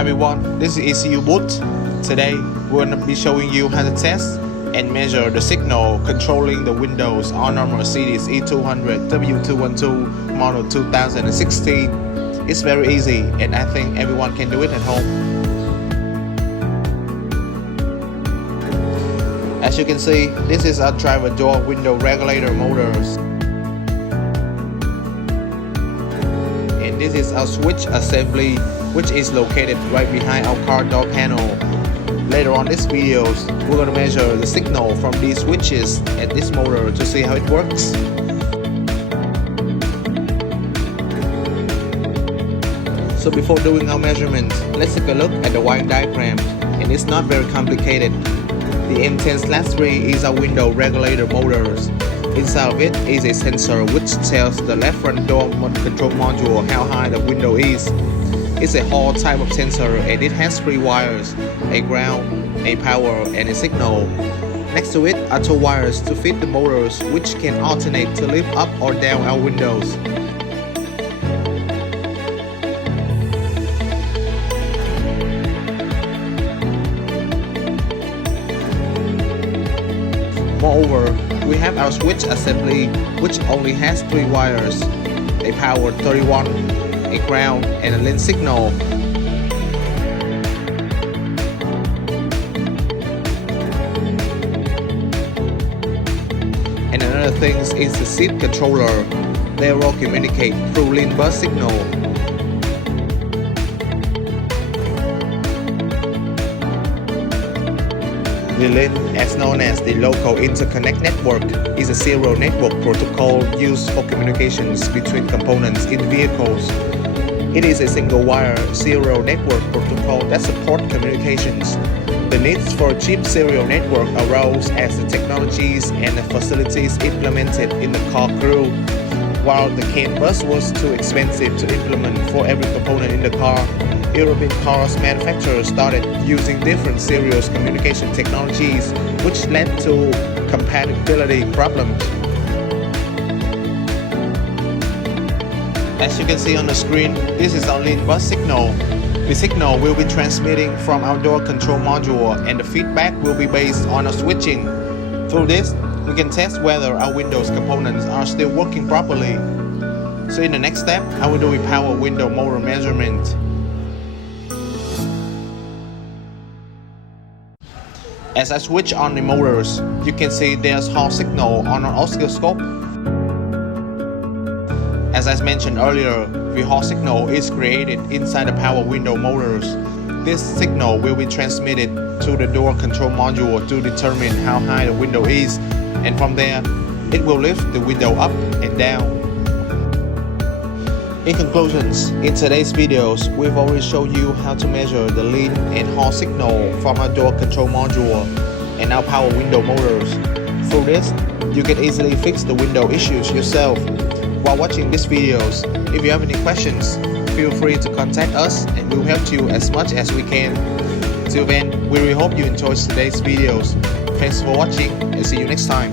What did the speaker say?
Hi everyone, this is Ecuboot. Today we're going to be showing you how to test and measure the signal controlling the windows on our Mercedes E200 W212 model 2016. It's very easy and I think everyone can do it at home. As you can see, this is our driver door window regulator motors. And this is our switch assembly, which is located right behind our car door panel. Later on this video, we're going to measure the signal from these switches and this motor to see how it works. So before doing our measurement, let's take a look at the wiring diagram, and it's not very complicated. The M10/3 is our window regulator motors. Inside of it is a sensor which tells the left front door control module how high the window is. It's a Hall type of sensor and it has 3 wires, a ground, a power and a signal. Next to it are 2 wires to feed the motors, which can alternate to lift up or down our windows. Moreover, we have our switch assembly, which only has 3 wires, a power 31, a ground and a link signal. And another thing is the seat controller. They all communicate through link bus signal. The LIN, as known as the Local Interconnect Network, is a serial network protocol used for communications between components in vehicles. It is a single-wire serial network protocol that supports communications. The needs for a cheap serial network arose as the technologies and the facilities implemented in the car grew. While the CAN bus was too expensive to implement for every component in the car, European cars manufacturers started using different serial communication technologies, which led to compatibility problems. As you can see on the screen, this is our link bus signal. The signal will be transmitting from our door control module and the feedback will be based on our switching. Through this, we can test whether our Windows components are still working properly. So in the next step, I will do a power window motor measurement. As I switch on the motors, you can see there's Hall signal on our oscilloscope. As I mentioned earlier, the Hall signal is created inside the power window motors. This signal will be transmitted to the door control module to determine how high the window is, and from there, it will lift the window up and down. In conclusions, in today's videos, we've already shown you how to measure the lean and Hall signal from our door control module and our power window motors. Through this, you can easily fix the window issues yourself. While watching these videos, if you have any questions, feel free to contact us and we'll help you as much as we can. Till then, we really hope you enjoyed today's videos. Thanks for watching and see you next time.